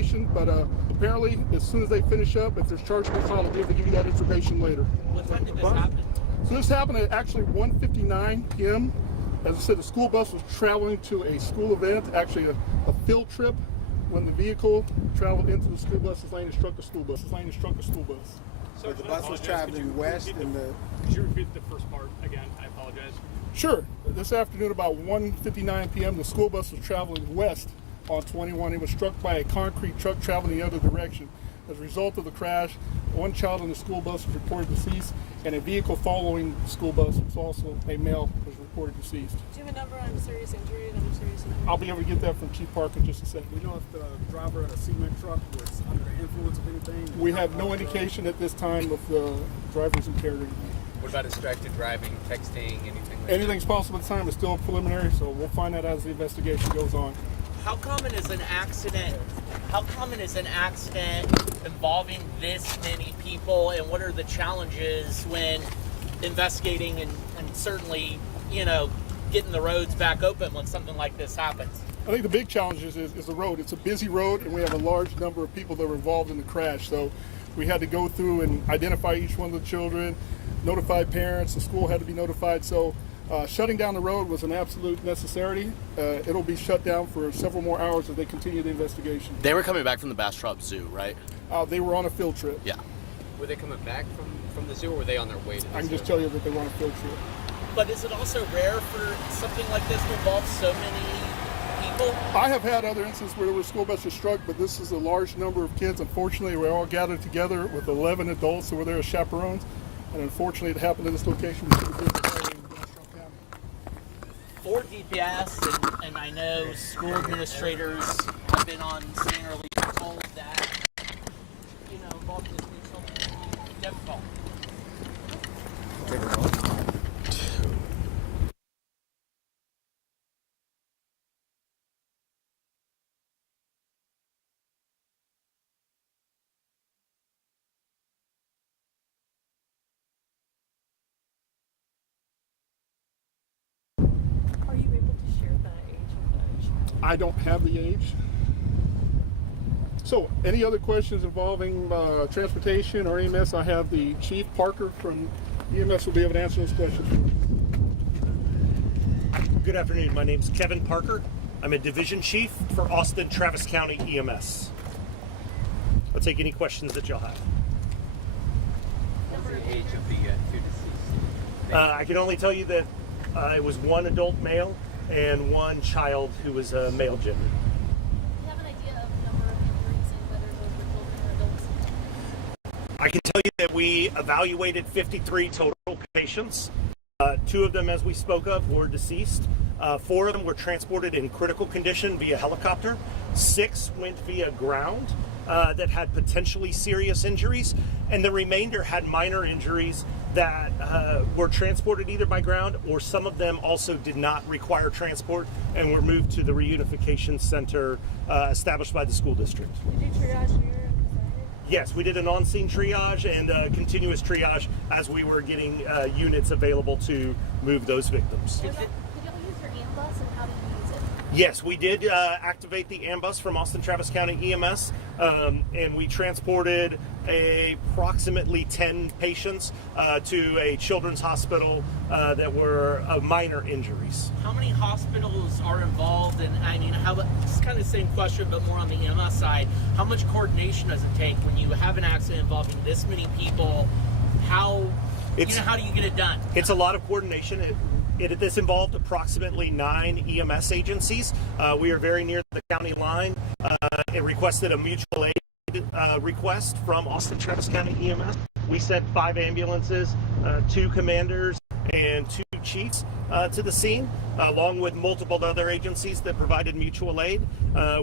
But apparently, as soon as they finish up, if there's chargeable file, I'll be able to give you that information later. What time did this happen? So this happened at actually 1:59 p.m. As I said, the school bus was traveling to a school event, actually a field trip. When the vehicle traveled into the school bus's lane, it struck a school bus. So the bus was traveling west and the... Could you repeat the first part again? I apologize. Sure. This afternoon, about 1:59 p.m., the school bus was traveling west on 21. It was struck by a concrete truck traveling the other direction. As a result of the crash, one child in the school bus was reported deceased, and a vehicle following the school bus was also a male was reported deceased. Do you have a number on serious injury and other serious injury? I'll be able to get that from Chief Parker in just a second. We know if the driver of the cement truck was under the influence of anything? We have no indication at this time of the driver's impaired or anything. What about distracted driving, texting, anything like Anything's possible at the time. It's still preliminary, so we'll find out as the investigation goes on. How common is an accident? How common is an accident involving this many people, and what are the challenges when investigating and certainly, you know, getting the roads back open when something like this happens? I think the big challenge is the road. It's a busy road, and we have a large number of people that were involved in the crash. So we had to go through and identify each one of the children, notify parents. The school had to be notified. So shutting down the road was an absolute necessity. It'll be shut down for several more hours as they continue the investigation. They were coming back from the Bastrop Zoo, right? They were on a field trip. Yeah. Were they coming back from the zoo, or were they on their way to the I can zoo? just tell you that they were on a field trip. But is it also rare for something like this to involve so many people? I have had other instances where there were school buses struck, but this is a large number of kids. Unfortunately, we're all gathered together with 11 adults who were there as chaperones, and unfortunately, it happened in this location. For DPS, and I know school administrators have been on scene or at least told that, you know, involving this new children can be difficult. Are you able to share the age of the child? I don't have the age. So, any other questions involving transportation or EMS? I have the Chief Parker from EMS will be able to answer those questions. Good afternoon. My name is Kevin Parker. I'm a Division Chief for Austin Travis County EMS. I'll take any questions that y'all have. What's the age of the two deceased? I can only tell you that it was one adult male and one child who was a male gender. Do you have an idea of the number of injuries and whether those were children or adults? I can tell you that we evaluated 53 total patients. 2 of them, as we spoke of, were deceased. 4 of them were transported in critical condition via helicopter. 6 went via ground that had potentially serious injuries, and the remainder had minor injuries that were transported either by ground, or some of them also did not require transport and were moved to the reunification center established by the school district. Did you triage here? Yes, we did an on-scene triage and continuous triage as we were getting units available to move those victims. Did y'all use your ambulance, and how did you use it? Yes, we did activate the ambulance from Austin Travis County EMS, and we transported approximately 10 patients to a children's hospital that were of minor injuries. How many hospitals are involved? And I mean, it's kind of the same question, but more on the EMS side. How much coordination does it take when you have an accident involving this many people? How do you get it done? It's a lot of coordination. This involved approximately 9 EMS agencies. We are very near the county line. It requested a mutual aid request from Austin Travis County EMS. We sent 5 ambulances, 2 commanders, and 2 chiefs to the scene, along with multiple other agencies that provided mutual aid.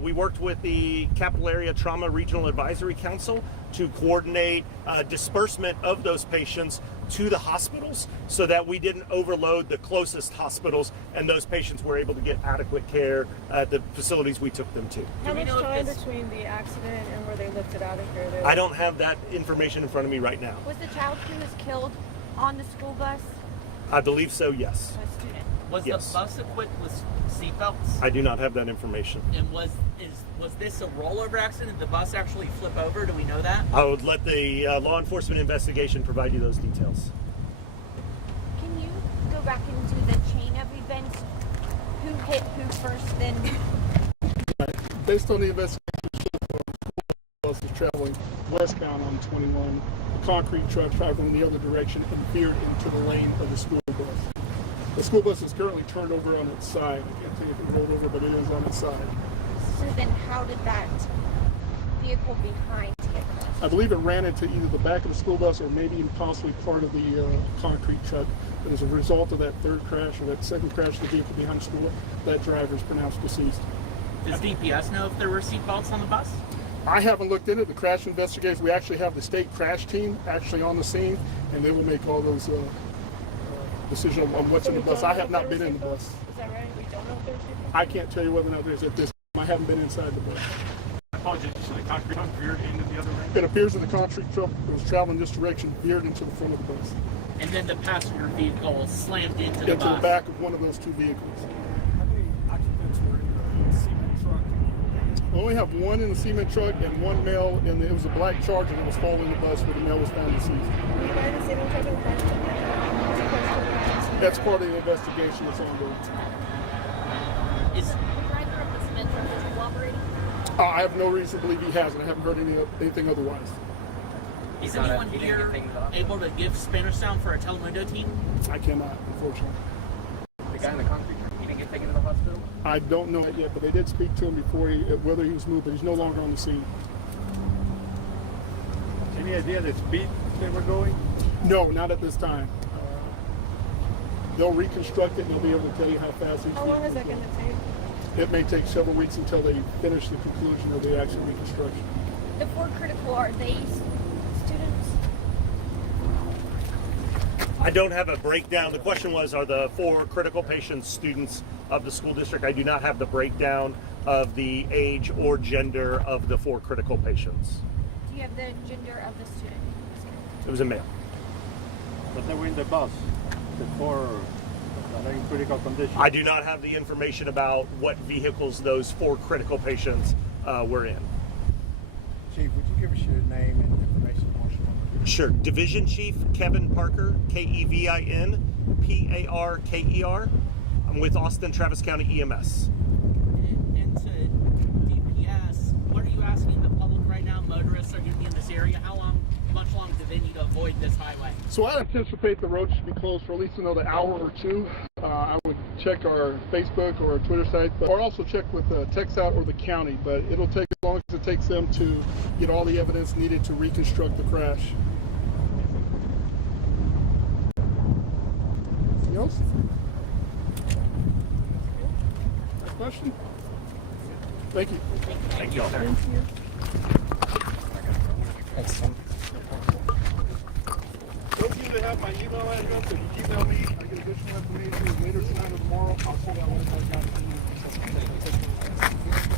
We worked with the Capital Area Trauma Regional Advisory Council to coordinate disbursement of those patients to the hospitals so that we didn't overload the closest hospitals, and those patients were able to get adequate care at the facilities we took them to. How much time between the accident and where they lifted out of here? I don't have that information in front of me right now. Was the child who was killed on the school bus I believe so, yes. a student? Was Yes. the bus equipped with seatbelts? I do not have that information. And was Was this a rollover accident? Did the bus actually flip over? Do we know that? I would let the law enforcement investigation provide you those details. Can you go back into the chain of events? Who hit who first, then Based on the investigation, the bus was traveling westbound on 21. A concrete truck traveling in the other direction and veered into the lane of the school bus. The school bus is currently turned over on its side. I can't tell you if it rolled over, but it is on its side. so then how did that vehicle behind get crushed? I believe it ran into either the back of the school bus or maybe possibly part of the concrete truck. But as a result of that third crash or that second crash of the vehicle behind the school, that driver is pronounced deceased. Does DPS know if there were seatbelts on the bus? I haven't looked into the crash investigators. We actually have the state crash team actually on the scene, and they will make all those decisions on what's in the bus. I have not been in the bus. Is that right? We don't know if there's people. I can't tell you whether or not there's at this time. I haven't been inside the bus. I apologize. So the concrete truck veered into the other lane. It appears that the concrete truck that was traveling this direction veered into the front of the bus, And then the passenger vehicle slammed into the into bus. the back of one of those two vehicles. How many occupants were in the cement truck? We only have one in the cement truck and one male, and it was a black Charger that was following the bus where the male was found deceased. Were you guys sitting in front of the That's part of the investigation that's ongoing. Is The driver of the cement truck is cooperating. I have no reason to believe he hasn't. I haven't heard anything otherwise. Is Not a- anyone he didn't here get things off. able to give Spanish sound for a Telemundo team? I cannot, unfortunately. The guy in the concrete truck, he didn't get taken to the hospital? I don't know it yet, but they did speak to him before whether he was moved, but he's no longer on the scene. Any idea the speed they were going? No, not at this time. They'll reconstruct it and they'll be able to tell you how fast these How long vehicles is that go. going to take? It may take several weeks until they finish the conclusion of the actual reconstruction. The four critical, are they students? I don't have a breakdown. The question was, are the 4 critical patients students of the school district? I do not have the breakdown of the age or gender of the 4 critical patients. Do you have the gender of the student? It was a male. But they were in the bus. The four that are in critical condition. I do not have the information about what vehicles those 4 critical patients were in. Chief, would you give us your name and information? Sure. Division Chief Kevin Parker, Kevin Parker. I'm with Austin Travis County EMS. And to DPS, what are you asking the public right now? Motorists are going to be in this area. Much longer do they need to avoid this highway? So I anticipate the road should be closed for at least another hour or two. I would check our Facebook or our Twitter site, or also check with TxDOT or the county, but it'll take as long as it takes them to get all the evidence needed to reconstruct the crash. Anything else? Next question? Thank you. Thank you all. Those of you that have my email address, if you email me, I get additional information later tonight or tomorrow. I'll pull that one if I've got it.